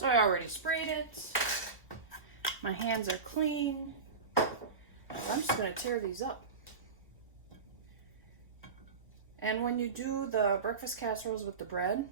So I already sprayed it. My hands are clean. I'm just going to tear these up. And when you do the breakfast casseroles with the bread,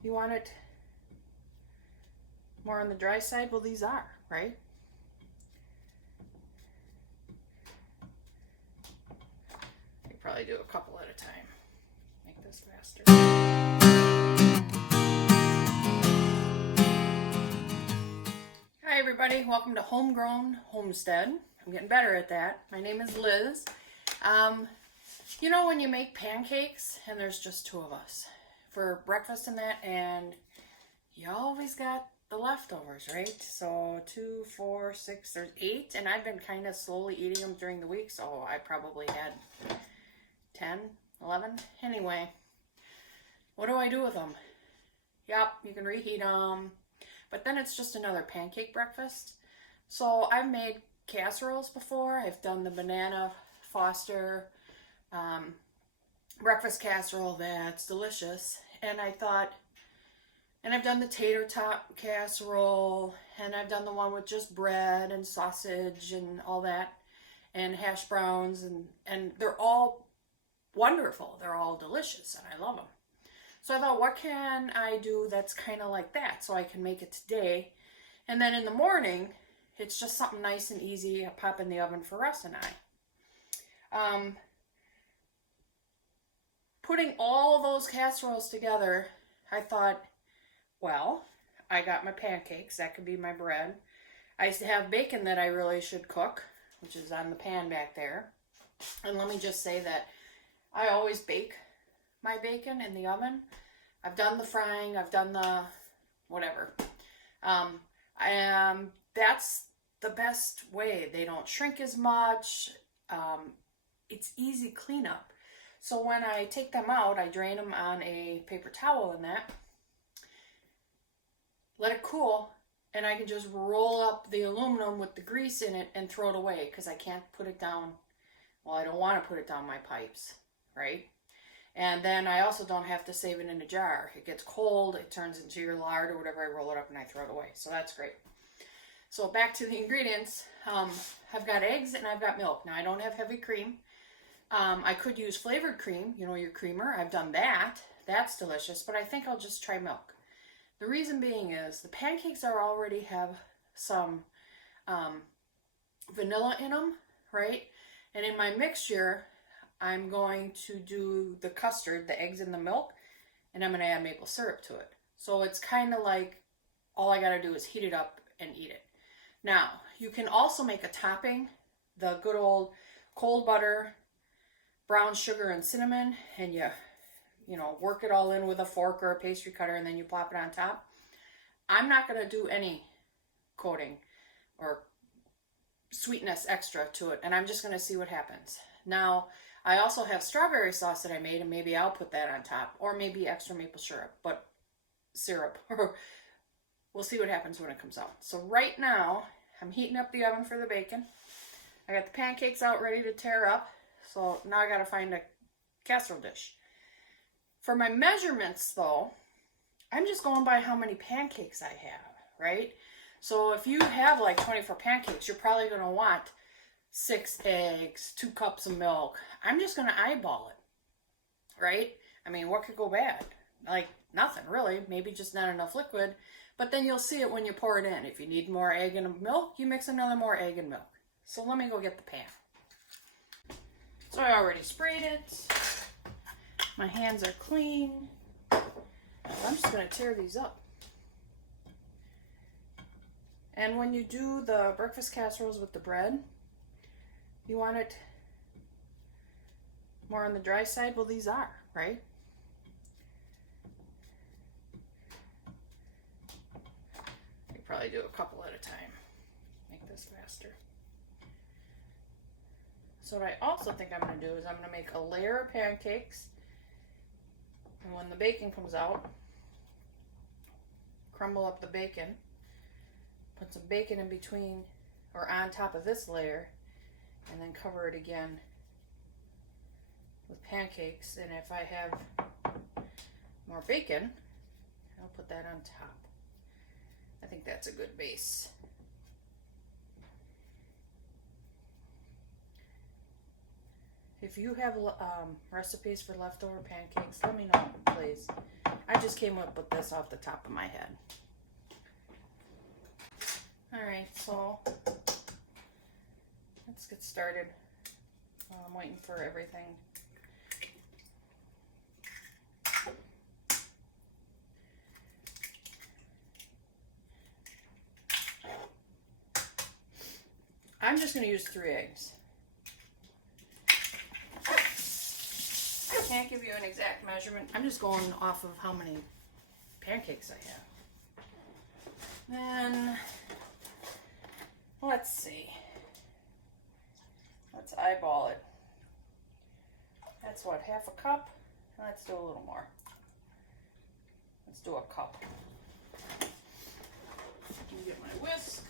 you want it more on the dry side. Well, these are, right? You probably do a couple at a time. Make this faster. Hi everybody, welcome to Homegrown Homestead. I'm getting better at that. My name is Liz. You know when you make pancakes and there's just two of us for breakfast and that, and you always got the leftovers, right? So 2, 4, 6, there's 8, and I've been kind of slowly eating them during the week, so I probably had 10, 11. Anyway, what do I do with them? Yep, you can reheat them, but then it's just another pancake breakfast. So I've made casseroles before. I've done the banana Foster breakfast casserole that's delicious, and I thought, and I've done the tater tot casserole, and I've done the one with just bread and sausage and all that, and hash browns, and they're all wonderful. They're all delicious, and I love them. So I thought, what can I do that's kind of like that, so I can make it today, and then in the morning, it's just something nice and easy. I pop in the oven for Russ and I. Putting all of those casseroles together, I thought, well, I got my pancakes. That could be my bread. I have bacon that I really should cook, which is on the pan back there. And let me just say that I always bake my bacon in the oven. I've done the frying. I've done the whatever. That's the best way. They don't shrink as much. It's easy cleanup. So when I take them out, I drain them on a paper towel and that. Let it cool, and I can just roll up the aluminum with the grease in it and throw it away because I can't put it down. Well, I don't want to put it down my pipes, right? And then I also don't have to save it in a jar. It gets cold, it turns into your lard or whatever. I roll it up and I throw it away. So that's great. So back to the ingredients. I've got eggs and I've got milk. Now I don't have heavy cream. I could use flavored cream, you know, your creamer. I've done that. That's delicious, but I think I'll just try milk. The reason being is the pancakes already have some vanilla in them, right? And in my mixture, I'm going to do the custard, the eggs and the milk, and I'm going to add maple syrup to it. So it's kind of like all I got to do is heat it up and eat it. Now, you can also make a topping, the good old cold butter, brown sugar and cinnamon, and you know, work it all in with a fork or a pastry cutter, and then you plop it on top. I'm not going to do any coating or sweetness extra to it, and I'm just going to see what happens. Now, I also have strawberry sauce that I made, and maybe I'll put that on top, or maybe extra maple syrup, we'll see what happens when it comes out. So right now, I'm heating up the oven for the bacon. I got the pancakes out ready to tear up. So now I got to find a casserole dish. For my measurements, though, I'm just going by how many pancakes I have, right? So if you have like 24 pancakes, you're probably going to want 6 eggs, 2 cups of milk. I'm just going to eyeball it, right? I mean, what could go bad? Like nothing, really. Maybe just not enough liquid. But then you'll see it when you pour it in. If you need more egg and milk, you mix another more egg and milk. So let me go get the pan. So I already sprayed it. My hands are clean. I'm just going to tear these up. And when you do the breakfast casseroles with the bread, you want it more on the dry side. Well, these are, right? You probably do a couple at a time. Make this faster. So what I also think I'm going to do is I'm going to make a layer of pancakes, and when the bacon comes out, crumble up the bacon, put some bacon in between or on top of this layer, and then cover it again with pancakes. And if I have more bacon, I'll put that on top. I think that's a good base. If you have recipes for leftover pancakes, let me know, please. I just came up with this off the top of my head. Alright, so let's get started. I'm waiting for everything. I'm just going to use 3 eggs. I can't give you an exact measurement. I'm just going off of how many pancakes I have. Then, let's see. Let's eyeball it. That's what, half a cup? Let's do a little more. Let's do a cup. Let me get my whisk.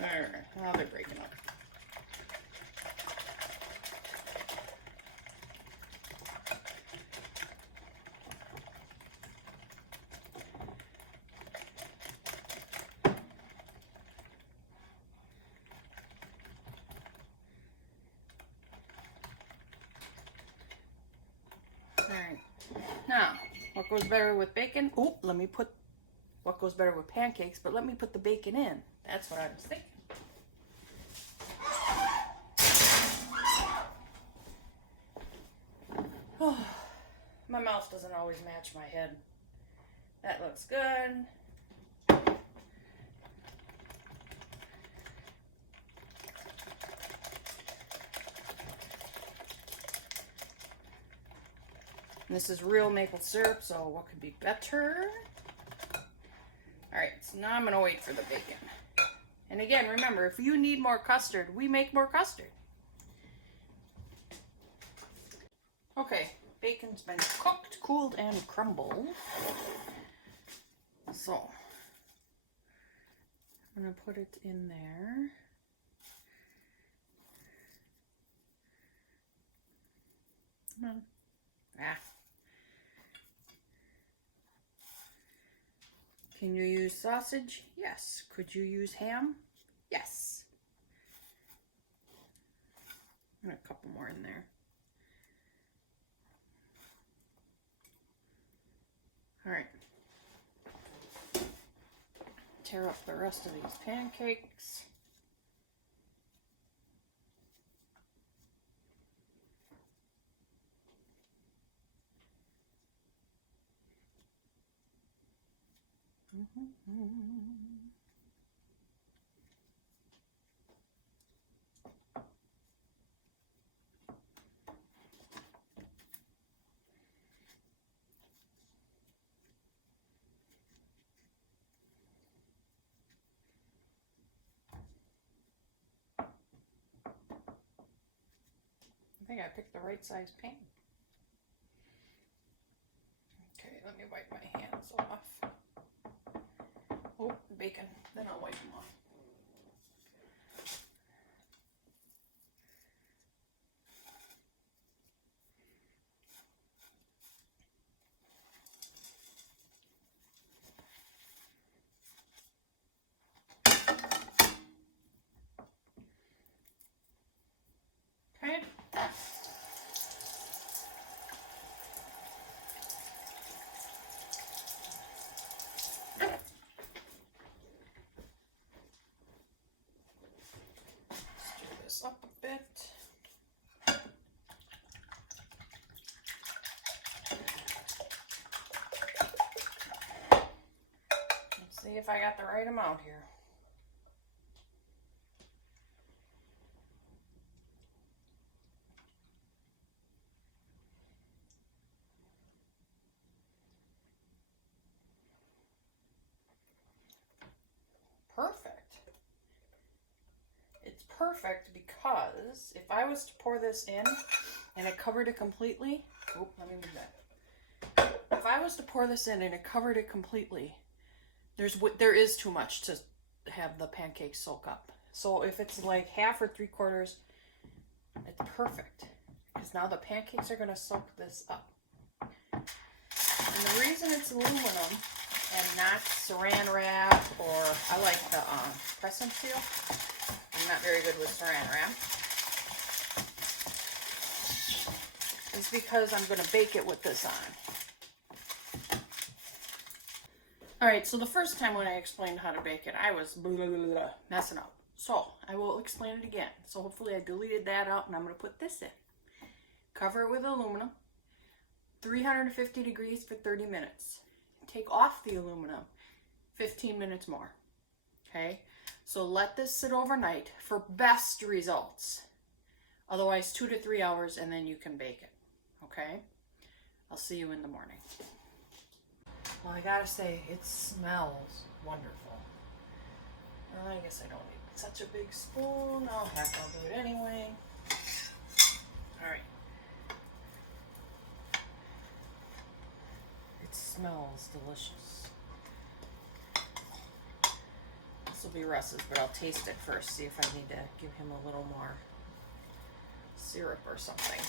Alright, now they're breaking up. Alright, now, what goes better with bacon? Oh, let me put what goes better with pancakes, but let me put the bacon in. That's what I was thinking. Oh, my mouth doesn't always match my head. That looks good. And this is real maple syrup, so what could be better? Alright, so now I'm going to wait for the bacon. And again, remember, if you need more custard, we make more custard. Okay, bacon's been cooked, cooled, and crumbled. So, I'm going to put it in there. Come on. Ah. Can you use sausage? Yes. Could you use ham? Yes. And a couple more in there. All right. Tear up the rest of these pancakes. I think I picked the right size pan. Okay, let me wipe my hands off. Oh, bacon. Then I'll wipe them off. Okay. Stir this up a bit. Let's see if I got the right amount here. Perfect. It's perfect because if I was to pour this in and it covered it completely, oh, let me move that. If I was to pour this in and it covered it completely, there is too much to have the pancakes soak up. So if it's like half or 3/4, it's perfect. Because now the pancakes are going to soak this up. And the reason it's aluminum and not saran wrap, or I like the press and seal. I'm not very good with saran wrap. Is because I'm going to bake it with this on. Alright, so the first time when I explained how to bake it, I was messing up. So, I will explain it again. So hopefully I deleted that out and I'm going to put this in. Cover it with aluminum. 350 degrees for 30 minutes. Take off the aluminum. 15 minutes more. Okay? So let this sit overnight for best results. Otherwise 2 to 3 hours and then you can bake it. Okay? I'll see you in the morning. Well, I gotta say, it smells wonderful. Well, I guess I don't need such a big spoon. I'll do it anyway. Alright. It smells delicious. This will be Russ's, but I'll taste it first, see if I need to give him a little more syrup or something.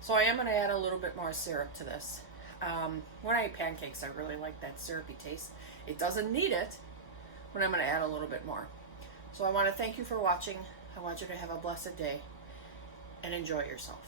So I am going to add a little bit more syrup to this. When I eat pancakes, I really like that syrupy taste. It doesn't need it, but I'm going to add a little bit more. So I want to thank you for watching. I want you to have a blessed day and enjoy yourself.